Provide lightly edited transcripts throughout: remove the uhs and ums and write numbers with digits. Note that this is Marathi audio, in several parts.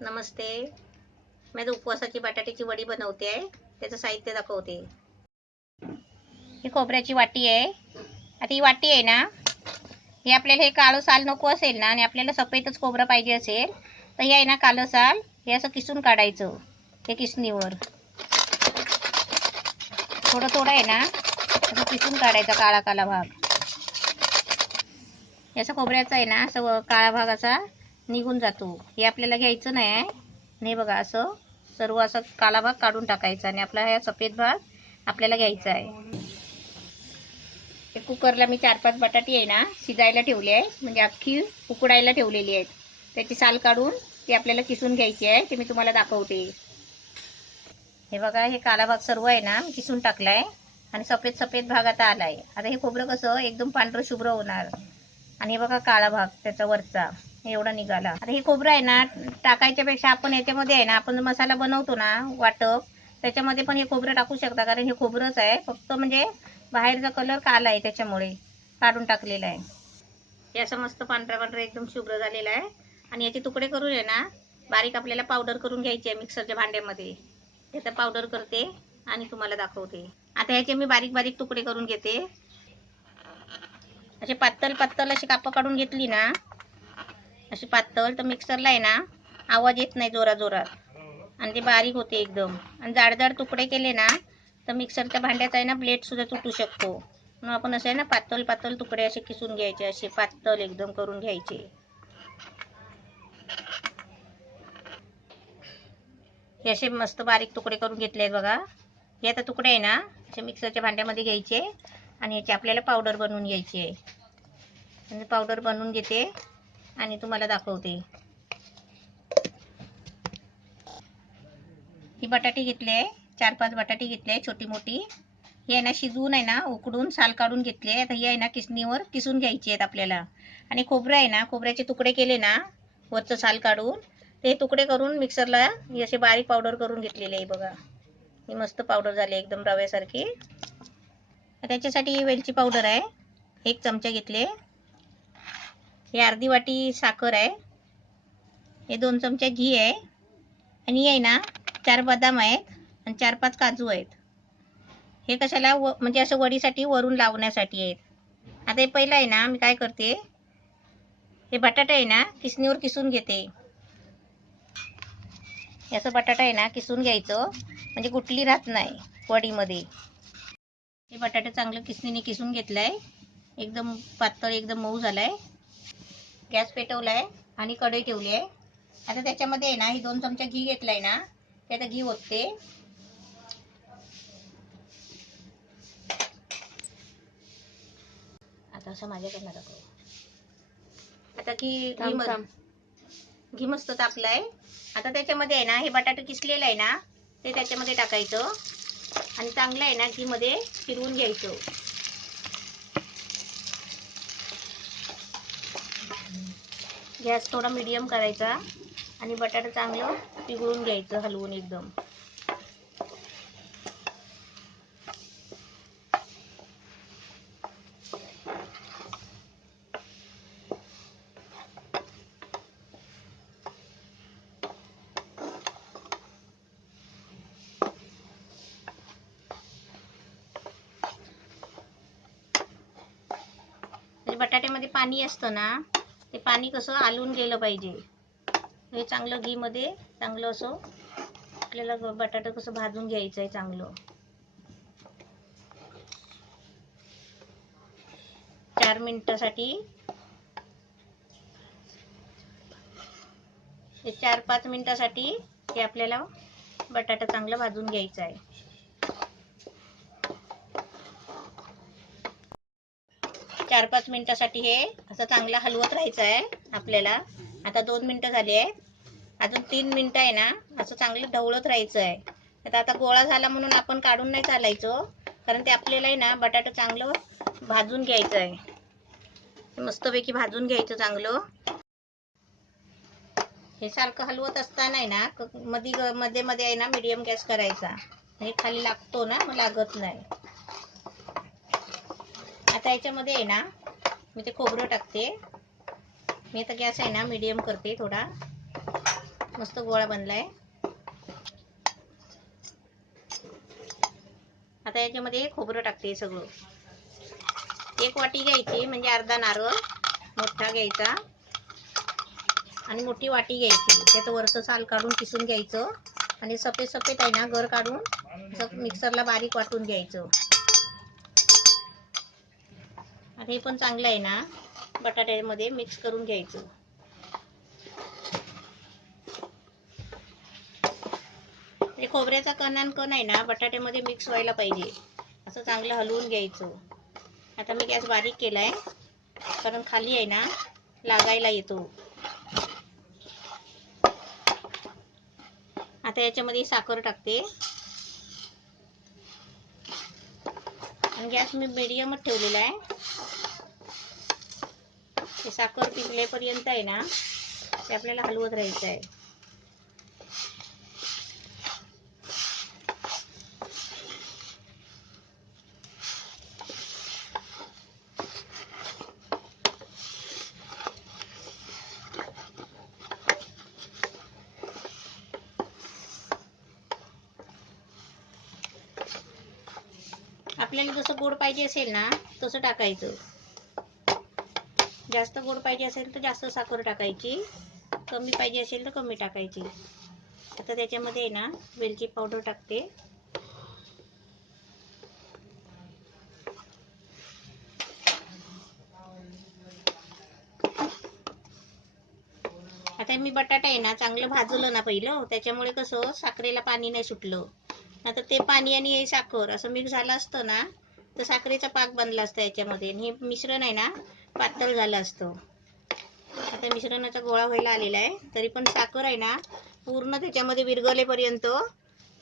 नमस्ते. मी आता उपवासाची बटाट्याची वडी बनवते आहे. त्याचं साहित्य दाखवते. ही खोबऱ्याची वाटी आहे. आता ही वाटी आहे ना, हे आपल्याला हे काळं साल नको असेल ना आणि आपल्याला सफेदच खोबरं पाहिजे असेल तर हे आहे ना, काळं साल हे असं किसून काढायचं. हे किसणीवर थोडं थोडं आहे ना, असं किसून काढायचा काळा काळा भाग. याचा खोबऱ्याचा आहे ना, असं काळा भाग असा निघून जातो. हे आपल्याला घ्यायचं नाही आहे. नाही बघा, असं सर्व असं काळा भाग काढून टाकायचा आणि आपला हा सफेद भाग आपल्याला घ्यायचा आहे. हे कुकरला मी 4-5 बटाटी आहे ना शिजायला ठेवले आहे, म्हणजे अख्खी उकडायला ठेवलेली आहेत. त्याची साल काढून ती आपल्याला किसून घ्यायची आहे. ते मी तुम्हाला दाखवते. हे बघा, हे काळा भाग सर्व आहे ना किसून टाकलाय आणि सफेद सफेद भाग आता आलाय. आता हे खोबरं कसं एकदम पांढरं शुभ्र होणार. आणि हे बघा, काळा भाग त्याचा वरचा एवढा निघाला. आता हे खोबरं आहे ना टाकायच्या पेक्षा आपण याच्यामध्ये आहे ना, आपण मसाला बनवतो ना वाटप, त्याच्यामध्ये पण हे खोबरं टाकू शकता. कारण हे खोबरंच आहे, फक्त म्हणजे बाहेरचा कलर काला आहे त्याच्यामुळे काढून टाकलेला आहे. हे असं मस्त पांढरा पांढरा एकदम शुभ्र झालेला आहे. आणि याचे तुकडे करून आहे ना बारीक आपल्याला पावडर करून घ्यायची आहे मिक्सरच्या भांड्यामध्ये. त्याचं पावडर करते आणि तुम्हाला दाखवते. आता ह्याचे मी बारीक बारीक तुकडे करून घेते. असे पातळ पातळ अशी कापं काढून घेतली ना, अशी पातळ, तर मिक्सरला आहे ना आवाज येत नाही जोरा जोरात आणि ते बारीक होते एकदम. आणि जाडजाड तुकडे केले ना तर मिक्सरच्या भांड्यात आहे ना ब्लेड सुद्धा तुटू शकतो. मग आपण असे ना पातळ पातळ तुकडे असे किसून घ्यायचे, असे पातळ एकदम करून घ्यायचे. हे असे मस्त बारीक तुकडे करून घेतले आहेत बघा. हे आता तुकडे आहे ना असे मिक्सरच्या भांड्यामध्ये घ्यायचे आणि याची आपल्याला पावडर बनवून घ्यायची आहे. म्हणजे पावडर बनवून घेते आणि तुम्हाला दाखवते. ही बटाटी घेतली आहे, 4-5 बटाटी घेतली आहे छोटी मोठी. ही आहे ना शिजवून आहे ना उकडून साल काढून घेतली आहे. आता ही आहे ना किसणीवर किसून घ्यायची आहेत आपल्याला. आणि खोबरं आहे ना, खोबऱ्याचे तुकडे केले ना वरचं साल काढून, ते तुकडे करून मिक्सरला ही अशी बारीक पावडर करून घेतलेली आहे बघा. ही मस्त पावडर झाली एकदम रव्यासारखी. त्याच्यासाठी ही वेलची पावडर आहे, 1 चमचा घेतले. ही अर्धी वाटी साखर आहे. हे 2 चमचे घी आहे. आणि आहे ना 4 बदाम आहेत आणि 4-5 काजू आहेत. हे कशाला म्हणजे असं वडीसाठी वरून लावण्यासाठी आहेत. आता हे पहिलं आहे ना मी काय करते, हे बटाटा आहे ना किसणीवर किसून घेते. याचं बटाटा आहे ना किसून घ्यायचं, म्हणजे गुठली राहत नाही वडीमध्ये. हे बटाटा चांगलं किसणीने किसून घेतलाय, एकदम पातळ एकदम मऊ झालाय. गॅस पेटवलाय आणि कढई ठेवली आहे. आता त्याच्यामध्ये आहे ना ही 2 चमचे घी घेतलाय ना, ते आता घी ओतते. आता असं माझ्याकडनं दाखव. आता घी मस्त तापलाय. आता त्याच्यामध्ये आहे ना हे बटाटे किसलेलं आहे ना ते त्याच्यामध्ये टाकायचं आणि चांगलं आहे ना घी मध्ये फिरवून घ्यायचं. गॅस थोडा मीडियम करायचा आणि बटाटा चांगलं पिघळून घ्यायचं हलवून एकदम. बटाट्यामध्ये पाणी असतं ना, ते पाणी कसं आलून गेलं पाहिजे. हे चांगलं घी मध्ये चांगलं असं आपल्याला बटाटा कसं भाजून घ्यायचं आहे चांगलं. 4 मिनिटासाठी, 4-5 मिनिटासाठी हे आपल्याला बटाटा चांगला भाजून घ्यायचा आहे. 4-5 मिनिटासाठी हे असं चांगलं हलवत राहायचं आहे आपल्याला. आता 2 मिनिटं झाली आहेत, अजून 3 मिनिटं आहे ना असं चांगलं ढवळत राहायचं आहे. आता गोळा झाला म्हणून आपण काढून नाही चालायचं, कारण ते आपल्याला आहे ना बटाटा चांगलं भाजून घ्यायचं आहे. मस्तपैकी भाजून घ्यायचं चांगलं. हे सारखं हलवत असताना आहे ना मध्ये मध्ये आहे ना मीडियम गॅस करायचा, हे खाली लागतो ना मग लागत नाही. आता याच्यामध्ये आहे ना मी ते खोबरं टाकते. मी आता गॅस आहे ना मीडियम करते थोडा. मस्त गोळा बनलाय. आता याच्यामध्ये खोबरं टाकते सगळं. 1 वाटी घ्यायची, म्हणजे अर्धा नारळ मोठा घ्यायचा आणि मोठी वाटी घ्यायची. त्याचं वरचं साल काढून किसून घ्यायचं आणि सफेद सफेद आहे ना गर काढून मिक्सरला बारीक वाटून घ्यायचं. आणि हे पण चांगलं आहे ना बटाट्यामध्ये मिक्स करून घ्यायचं. हे खोबऱ्याचा कण आहे ना बटाट्यामध्ये मिक्स व्हायला पाहिजे, असं चांगलं हलवून घ्यायचं. आता मी गॅस बारीक केलाय कारण खाली आहे ना लागायला येतो. आता याच्यामध्ये साखर टाकते आणि गॅस मी मीडियमच ठेवलेला आहे. हे साखर पिकलेपर्यंत आहे ना ते आपल्याला हलवत राहायचं आहे. आपल्याला जसं गोड पाहिजे असेल ना तसं टाकायचं. जास्त गोड पाहिजे असेल तर जास्त साखर टाकायची, कमी पाहिजे असेल तर कमी टाकायची. आता त्याच्यामध्ये आहे ना वेलची पावडर टाकते. आता मी बटाटा आहे ना चांगलं भाजलं ना पहिलं, त्याच्यामुळे कसं साखरेला पाणी नाही सुटलं. आता ते पाणी आणि हे साखर असं मिक्स झालं असतं ना तर साखरेचा पाक बनला असता याच्यामध्ये. हे मिश्रण आहे ना पातळ झालं असतं. आता मिश्रणाचा गोळा व्हायला आलेला आहे, तरी पण साखर आहे ना पूर्ण त्याच्यामध्ये विरघळेपर्यंत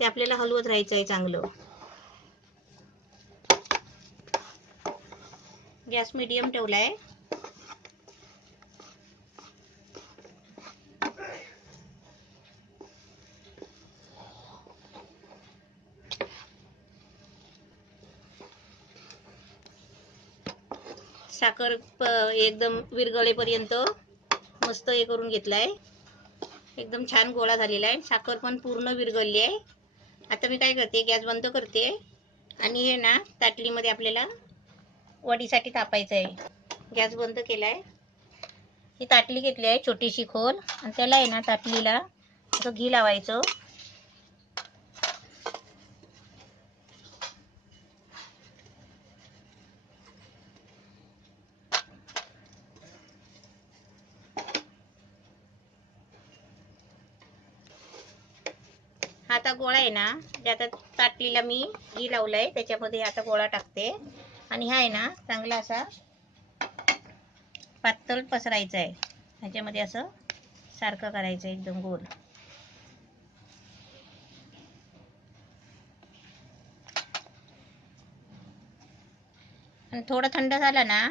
ते आपल्याला हलवत राहायचं आहे चांगलं. गॅस मीडियम ठेवलाय. साखर एकदम विरघळेपर्यंत मस्त हे करून घेतलाय. एकदम छान गोळा झालेला आहे. साखर पण पूर्ण विरघळली आहे. आता मी काय करते गॅस बंद करते आणि हे ना ताटलीमध्ये आपल्याला वडीसाठी तापायचं आहे. गॅस बंद केलाय. ही ताटली घेतली आहे छोटीशी खोल आणि त्याला आहे ना ताटलीला असं घी लावायचं. आता गोळा आहे ना ते आता ताटलीला मी घी लावलंय त्याच्यामध्ये आता गोळा टाकते आणि हा आहे ना चांगला असा पातळ पसरायचा आहे. ह्याच्यामध्ये असं सारखं करायचं एकदम गोल. आणि थोडं थंड झालं ना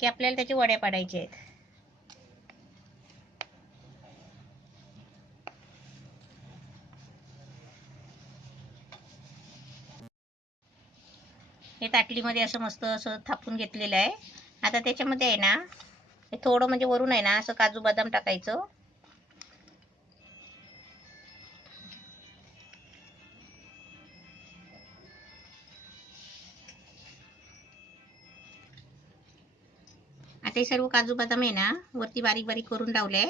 की आपल्याला त्याचे वड्या पाडायचे आहेत. हे ताटलीमध्ये असं मस्त असं थापून घेतलेलं आहे. आता त्याच्यामध्ये आहे ना हे थोडं म्हणजे वरून आहे ना असं काजू बदाम टाकायचं. आता हे सर्व काजू बदाम आहे ना वरती बारीक बारीक करून लावले.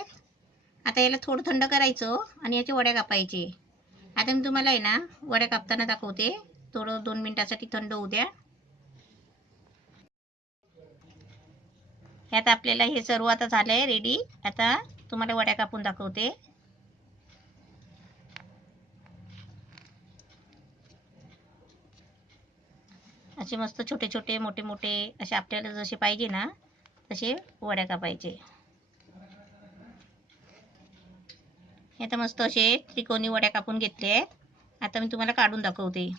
आता याला थोडं थंड करायचं आणि याच्या वड्या कापायचे. आता मी तुम्हाला आहे ना वड्या कापताना दाखवते. थोडं 2 मिनिटासाठी थंड होऊ द्या. आता आपल्याला हे सर्व आता झालंय रेडी. आता तुम्हाला वड्या कापून दाखवते. असे मस्त छोटे छोटे मोठे मोठे असे आपल्याला जसे पाहिजे ना तसे वड्या कापायचे. आता मस्त असे त्रिकोणी वड्या कापून घेतले आहेत. आता मी तुम्हाला काढून दाखवते.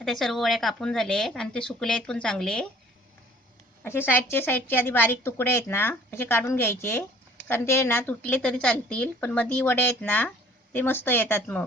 आता सर्व वड्या कापून झाले आहेत आणि ते सुकले आहेत पण चांगले. असे साईडचे आधी बारीक तुकडे आहेत ना असे काढून घ्यायचे, कारण ते ना तुटले तरी चालतील पण मधी वड्या आहेत ना ते मस्त येतात मग.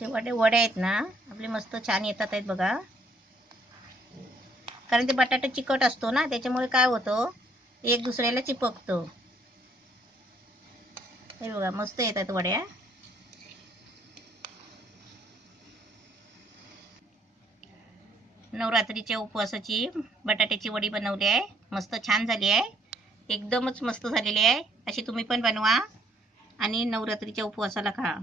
असे वड्या आहेत ना आपले मस्त छान येतात आहेत बघा. कारण ते बटाटा चिकट असतो ना, त्याच्यामुळे काय होतं एक दुसऱ्याला चिपकतो. हे बघा मस्त येतात वड्या. नवरात्रीच्या उपवासाची बटाट्याची वडी बनवली आहे. मस्त छान झाली आहे. एकदमच मस्त झालेली आहे. अशी तुम्ही पण बनवा आणि नवरात्रीच्या उपवासाला खा.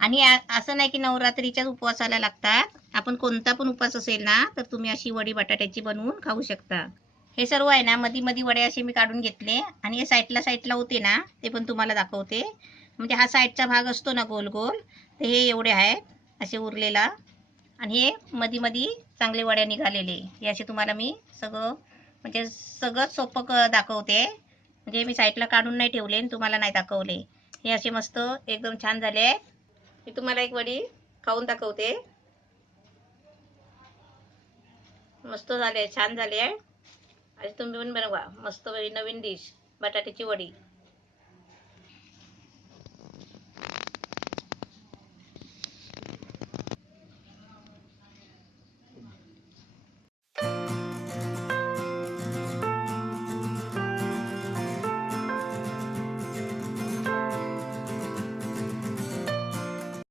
आणि असं नाही की नवरात्रीच्याच उपवासाला लागतात. आपण कोणता पण उपवास असेल ना तर तुम्ही अशी वडी बटाट्याची बनवून खाऊ शकता. हे सर्व आहे ना मधी मधी वडे असे मी काढून घेतले आणि हे साईडला होते ना ते पण तुम्हाला दाखवते. म्हणजे हा साईडचा भाग असतो ना गोल गोल, तर हे एवढे आहेत असे उरलेला. आणि हे मधी मधी चांगले वड्या निघालेले. हे असे तुम्हाला मी सगळं सोपं दाखवते. म्हणजे मी साईडला काढून नाही ठेवले आणि तुम्हाला नाही दाखवले. हे असे मस्त एकदम छान झाले आहेत. मी तुम्हाला एक वडी खाऊन दाखवते. मस्त झाले, छान झाले आहे. आणि तुम्ही पण बनवा मस्त नवीन डिश बटाट्याची वडी.